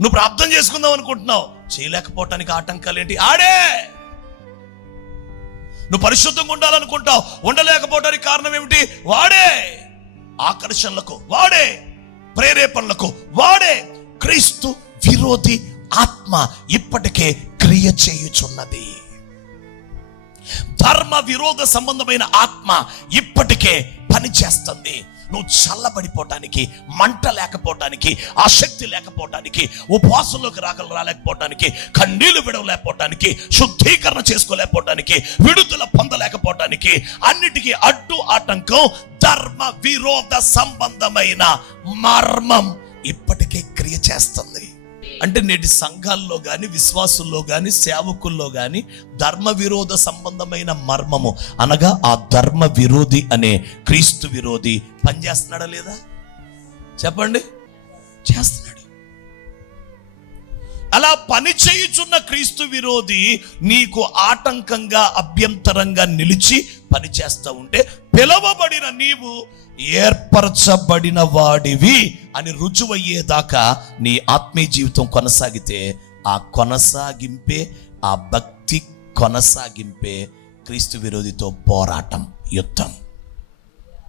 నువ్వు ప్రార్థన చేసుకుందాం అనుకుంటున్నావు, చేయలేకపోవటానికి ఆటంకాలు ఏంటి? ఆడే. నువ్వు పరిశుద్ధంగా ఉండాలనుకుంటావు, ఉండలేకపోవడానికి కారణం ఏమిటి? వాడే. ఆకర్షణలకు వాడే, ప్రేరేపణలకు వాడే. క్రీస్తు విరోధి ఆత్మ ఇప్పటికే క్రియ చేయుచున్నది. ధర్మ విరోధ సంబంధమైన ఆత్మ ఇప్పటికే పని చేస్తుంది. నువ్వు చల్లబడిపోవటానికి, మంట లేకపోవటానికి, ఆసక్తి లేకపోవటానికి, ఉపవాసంలోకి రాలేకపోవటానికి, కన్నీళ్లు విడవలేకపోవటానికి, శుద్ధీకరణ చేసుకోలేకపోవటానికి, విడుదల పొందలేకపోవటానికి అన్నిటికీ అడ్డు ఆటంకం ధర్మ విరోధ సంబంధమైన మర్మం ఇప్పటికే క్రియ చేస్తుంది. అంటే నేటి సంఘాల్లో కానీ, విశ్వాసుల్లో కానీ, సేవకుల్లో కానీ ధర్మ విరోధ సంబంధమైన మర్మము అనగా ఆ ధర్మ విరోధి అనే క్రీస్తు విరోధి పనిచేస్తున్నాడా లేదా? చెప్పండి. చేస్తున్నాడు. అలా పని చేయుచున్న క్రీస్తు విరోధి నీకు ఆటంకంగా, అభ్యంతరంగా నిలిచి పని చేస్తూ ఉంటే, పిలవబడిన నీవు ఏర్పరచబడిన వాడివి అని రుజువయ్యేదాకా నీ ఆత్మీయ జీవితం కొనసాగితే, ఆ కొనసాగింపే, ఆ భక్తి కొనసాగింపే క్రీస్తు విరోధితో పోరాటం, యుద్ధం.